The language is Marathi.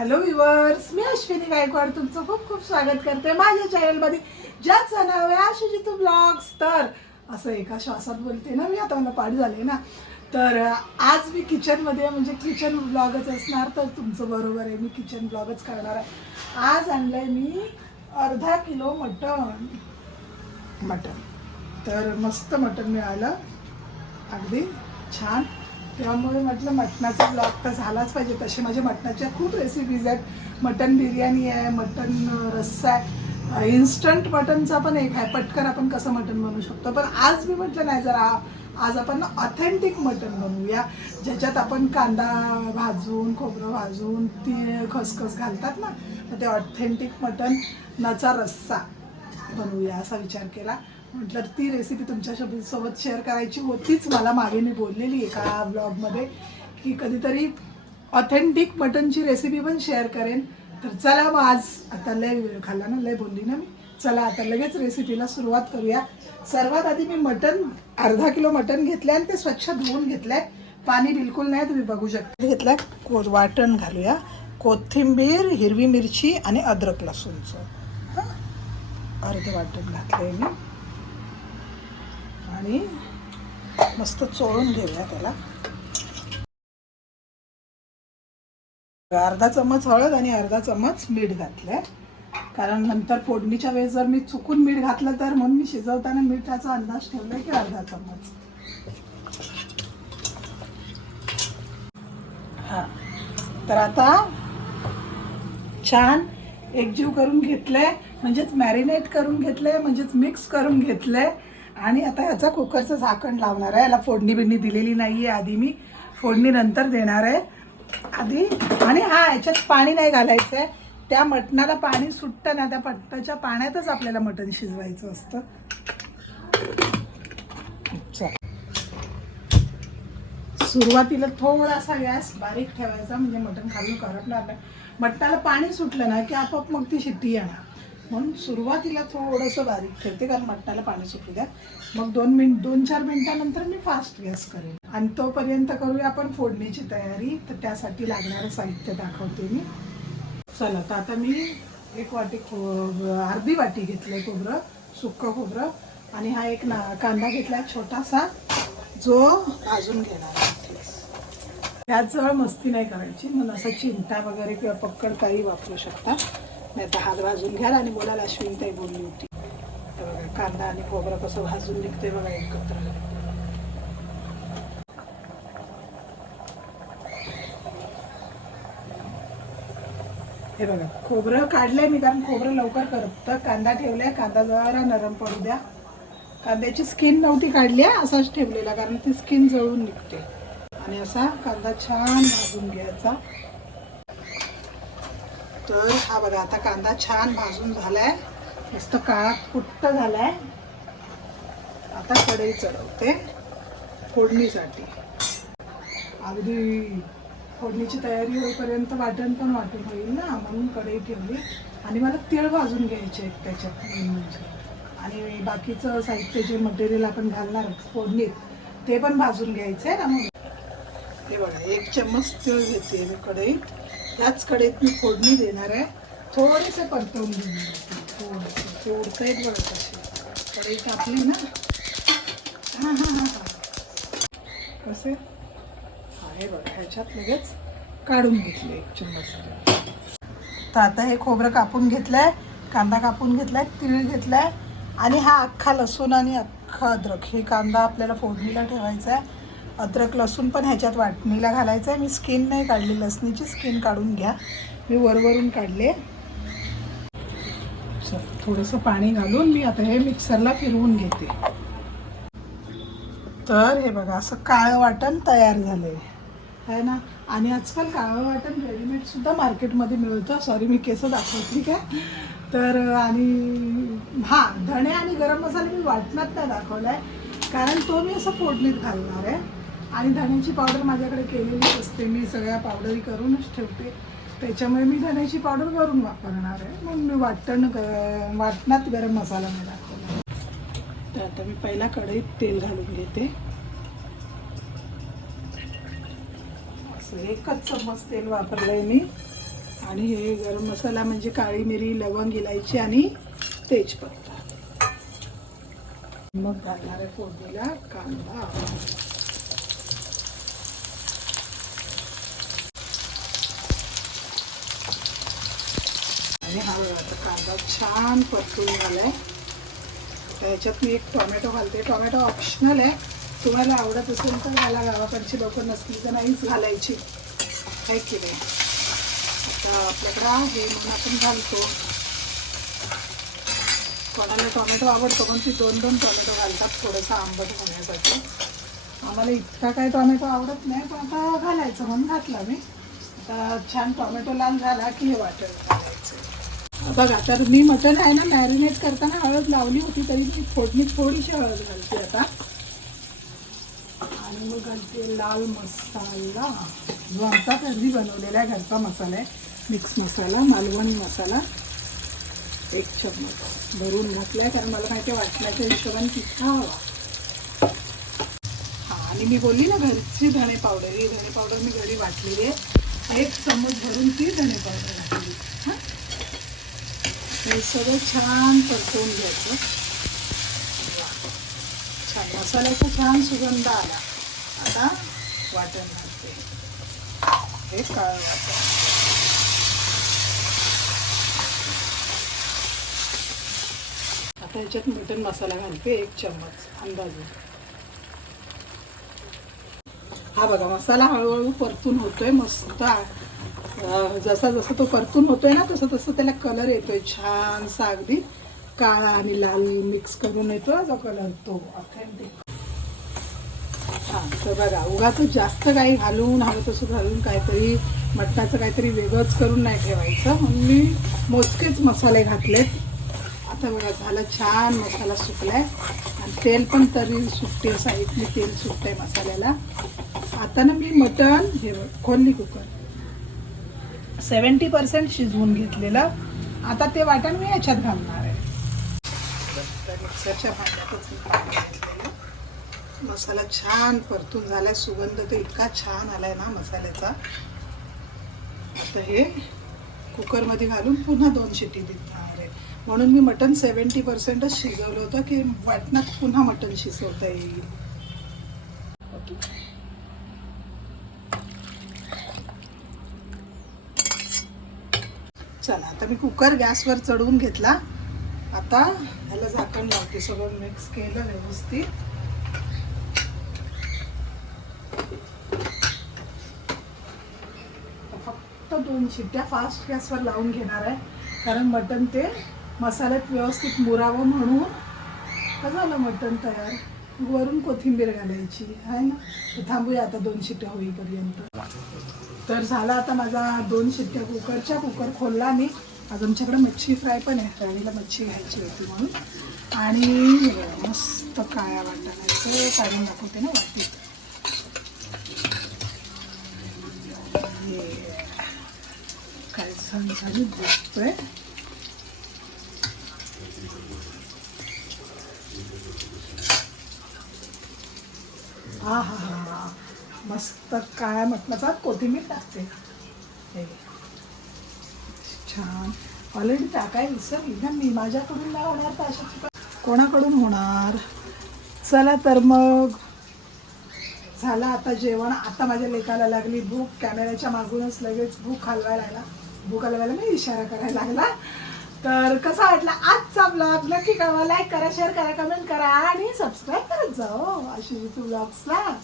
हॅलो विवर्स मी अश्विनी गायकवाड. तुमचं खूप खूप स्वागत करते माझ्या चॅनलमध्ये ज्याचं नाव आहे तू ब्लॉग्स तर असं एका श्वासात बोलते ना मी आता मला पाठ झाले ना. तर आज मी किचनमध्ये म्हणजे किचन ब्लॉगच असणार तर तुमचं बरोबर आहे. मी किचन ब्लॉगच करणार आहे. आज आणलंय मी अर्धा किलो मटण. मटण. तर मस्त मटण मिळालं. अगदी छान. त्यामुळे म्हटलं मटणाचा ब्लॉग तर झालाच पाहिजे तसे. माझ्या मटणाच्या खूप रेसिपीज आहेत. मटन बिर्याणी आहे मटन रस्सा आहे. इन्स्टंट मटनचा पण एक आहे. पटकन आपण कसं मटन बनवू शकतो? पण आज मी म्हटलं नाही जरा. आज आपण ऑथेंटिक मटण बनवूया. ज्याच्यात आपण कांदा भाजून खोबरं भाजून ती खसखस घालतात ना तर ते ऑथेंटिक मटनाचा रस्सा बनवूया असा विचार केला. म्हटलं ती रेसिपी तुमच्या सोबत- सोबत शेअर करायची होतीच. मला मागे मी बोललेली एका ब्लॉगमध्ये की कधीतरी ऑथेंटिक मटनची रेसिपी पण शेअर करेन. तर चला मग आज आता लय वेळ खाल्ला ना लय बोलली ना मी. चला आता लगेच रेसिपीला सुरुवात करूया. सर्वात आधी मी मटन अर्धा किलो मटन घेतलंय आणि ते स्वच्छ धुवून घेतलंय. पाणी बिलकुल नाही तुम्ही बघू शकता. घेतलंय. को वाटण घालूया. कोथिंबीर हिरवी मिरची आणि अद्रक लसूणचं. हां. अर्ध वाटण घातलंय मी. आणि मस्त चोळून घेऊया त्याला. अर्धा चम्मच हळद आणि अर्धा चम्मच मीठ घातलंय. कारण नंतर फोडणीच्या वेळेस जर मी चुकून मीठ घातलं तर म्हणून मी शिजवताना मिठाचा अंदाज ठेवलाय की अर्धा चम्मच. हा. तर आता छान एकजीव करून घेतलंय म्हणजेच मॅरिनेट करून घेतलंय म्हणजेच मिक्स करून घेतलंय. आणि आता याचा कुकरचं झाकण लावणार आहे. याला फोडणी बिडणी दिलेली नाही आहे आधी मी. फोडणी नंतर देणार आहे. आधी आणि हा याच्यात पाणी नाही घालायचं आहे त्या मटणाला पाणी सुटतं ना त्या पट्टाच्या पाण्यातच आपल्याला मटण शिजवायचं असतं. सुरुवातीला थोडासा गॅस बारीक ठेवायचा. म्हणजे मटण खालून करपणार नाही. मटणाला पाणी सुटलं ना की आपोआप मग ती शिट्टी येणार. म्हणून सुरुवातीला थोडंसं बारीक ठेवते कारण मटणाला पाणी सुटू द्या. मग दोन मिनिट दोन चार मिनिटानंतर मी फास्ट गॅस करेन. आणि तोपर्यंत करूया आपण फोडणीची तयारी. तर त्यासाठी लागणारं साहित्य दाखवते मी. चला तर आता मी एक वाटी अर्धी वाटी घेतलंय खोबरं सुक्कं खोबरं. आणि हा एक ना कांदा घेतलाय छोटासा जो भाजून घेणार आहे. त्याच जवळ मस्ती नाही करायची. म्हणून असा चिमटा वगैरे किंवा पक्कड काही वापरू शकता. नाही तर हात भाजून घ्याल आणि मुलाला अश्विनताई बोलली होती तर बघा कांदा आणि खोबरं कसं भाजून निघते बघा एकत्र हे बघा खोबरं काढलंय मी कारण खोबरं लवकर करपतं कांदा ठेवलाय कांदा जरा नरम पडू द्या कांद्याची स्किन नव्हती काढली आहे असाच ठेवलेला कारण ती स्किन जळून निघते आणि असा कांदा छान भाजून घ्यायचा तर हा बघा आता कांदा छान भाजून झालाय. मस्त काळा कुट्ट झालाय. आता कढई चढवते फोडणीसाठी. अगदी फोडणीची तयारी होईपर्यंत वाटण पण वाटून होईल ना? म्हणून कढई ठेवली. आणि मला तिळ भाजून घ्यायचे त्याच्यात म्हणजे. आणि बाकीचं साहित्य जे मटेरियल आपण घालणार फोडणीत ते पण भाजून घ्यायचं आहे ना म्हणून हे बघा एक चम्मच तिळ घेते मी कढईत. त्याच कडेत मी फोडणी देणार आहे. थोडेसे परतवून घेणार आहे थोडंसं ते. उडतायत बघा कसे कापली ना. हां हां हां हां. कसे? आहे बघा ह्याच्यात लगेच काढून घेतले एक चम्मच तर आता हे खोबरं कापून घेतलंय कांदा कापून घेतलाय तीळ घेतलाय आणि हा अख्खा लसूण आणि अख्खा अद्रक. हे कांदा आपल्याला फोडणीला ठेवायचा आहे. अद्रक लसूण पण ह्याच्यात वाटणीला घालायचं आहे मी स्किन नाही काढली लसणीची स्किन काढून घ्या. मी वरवरून काढले. चल, थोडंसं पाणी घालून मी आता हे मिक्सरला फिरवून घेते. तर हे बघा असं काळं वाटण तयार झालंय. आहे ना? आणि आजकाल काळं वाटण रेडीमेड सुद्धा मार्केटमध्ये मिळतं. सॉरी मी केस ठीक आहे तर आणि हां धणे आणि गरम मसाला मी वाटणात नाही दाखवलाय. कारण तो मी असं फोडणीत घालणार आहे. आणि धण्याची पावडर माझ्याकडे केलेली असते. मी सगळ्या पावडरी करूनच ठेवते. त्याच्यामुळे मी धण्याची पावडर करून वापरणार आहे. म्हणून मी वाटण ग- वाटणात गरम मसाला मी दाखवला तर आता मी पहिला कढईत तेल घालून घेते. असं एकच चम्मच तेल वापरलंय मी. आणि हे गरम मसाला म्हणजे काळी मिरी लवंग इलायची आणि तेजपत्ता. मग घालणार आहे फोडणीला कांदा. आणि हा बघा कांदा छान परतून झालाय. त्याच्यात मी एक टोमॅटो घालते. टोमॅटो ऑप्शनल आहे. तुम्हाला आवडत असेल तर घाला गावाकडची लोकं नसली तर नाहीच घालायची. आहे की नाही? आता आपल्याकडं आहे म्हणून आपण घालतो. कोणाला टोमॅटो आवडतो पण ती दोन दोन टोमॅटो घालतात थोडंसं आंबट होण्यासाठी. आम्हाला इतका काय टोमॅटो आवडत नाही पण आता घालायचं म्हणून घातला मी. आता छान टोमॅटो लाल झाला की हे वाटेल. बघा तर मी मटण आहे ना मॅरिनेट करताना हळद लावली होती तरी मी फोडणीत थोडीशी हळद घालते आता. आणि मग घालते लाल मसाला. जो आमचा घरी बनवलेला आहे घरचा मसाला आहे मिक्स मसाला मालवणी मसाला. एक चम्मच भरून घातला आहे कारण मला माहिती आहे वाटण्याच्या हिशोबाने तिखा हवा हा आणि मी बोलली ना घरची धणे पावडर. ही धणे पावडर मी घरी वाटलेली आहे. एक चम्मच भरून ती धणे पावडर घातली. हां? हे सगळं छान परतवून घ्यायचं. छान मसाल्याचा छान सुगंध आला. आता वाटण घालते. हे काळं वाटण. आता ह्याच्यात मटण मसाला घालते एक चम्मच अंदाजे. हा बघा मसाला हळूहळू परतून होतोय मस्त जसा जसा तो परतून होतोय ना तसं तसं त्याला कलर येतोय छान अगदी काळा आणि लाल मिक्स करून येतो जो कलर तो ऑथेंटिक हा तर बघा उगाच जास्त काही घालून हवं तसं घालून काहीतरी मटणाचं काहीतरी वेगळंच करून नाही ठेवायचं. म्हणून मी मोजकेच मसाले घातलेत. आता बघा झालं छान मसाला सुकलाय. आणि तेल पण तरी सुटते साईडने तेल सुटतंय मसाल्याला. आता ना मी मटण हे खोलली कुकर. सेवन्टी पर्सेंट शिजवून घेतलेलं. आता ते वाटण मी याच्यात घालणार आहे. मिक्सरच्या भांड्यातच मी पाणी मसाला छान परतून झालाय. सुगंध तर इतका छान आलाय ना मसाल्याचा. आता हे कुकरमध्ये घालून पुन्हा दोन शिटी देणार आहे. म्हणून मी मटण सेवन्टी पर्सेंटच शिजवलं होतं की वाटणात पुन्हा मटण शिजवता येईल. चला आता मी कुकर गॅसवर चढवून घेतला. आता ह्याला झाकण लावते सगळं मिक्स केलं व्यवस्थित. फक्त दोन शिट्ट्या फास्ट गॅसवर लावून घेणार आहे. कारण मटण ते मसाल्यात व्यवस्थित मुरावं म्हणून. का झालं मटण तयार? वरून कोथिंबीर घालायची आहे ना? थांबूया आता दोन शिट्ट्या होईपर्यंत. तर झाला आता माझा दोन शिट्ट्या कुकरच्या. कुकर खोलला मी. आज आमच्याकडे मच्छी फ्राय पण आहे. राणीला मच्छी घ्यायची होती म्हणून. आणि मस्त काळ्या वाटणाचं काढून दाखवते ना वाटीत. काय छान झाली दिसतोय हा हा हा हा मस्त काळ्या मटणाचा कोथिंबीर टाकते. हे. छान. ऑलरेडी टाकाय विसरली ना मी माझ्याकडून नाही होणार तर अशा कोणाकडून होणार? चला तर मग. झालं आता जेवण. आता माझ्या लेकाला लागली भूक. कॅमेऱ्याच्या मागूनच लगेच भूक हलवायला लागला. भूक हलवायला मी इशारा करायला लागला. तर कसा वाटला आजचा ब्लॉग नक्की कळवा. लाईक करा शेअर करा कमेंट करा आणि सबस्क्राईब करत जाओ. अशी आशिष ब्लॉग्सला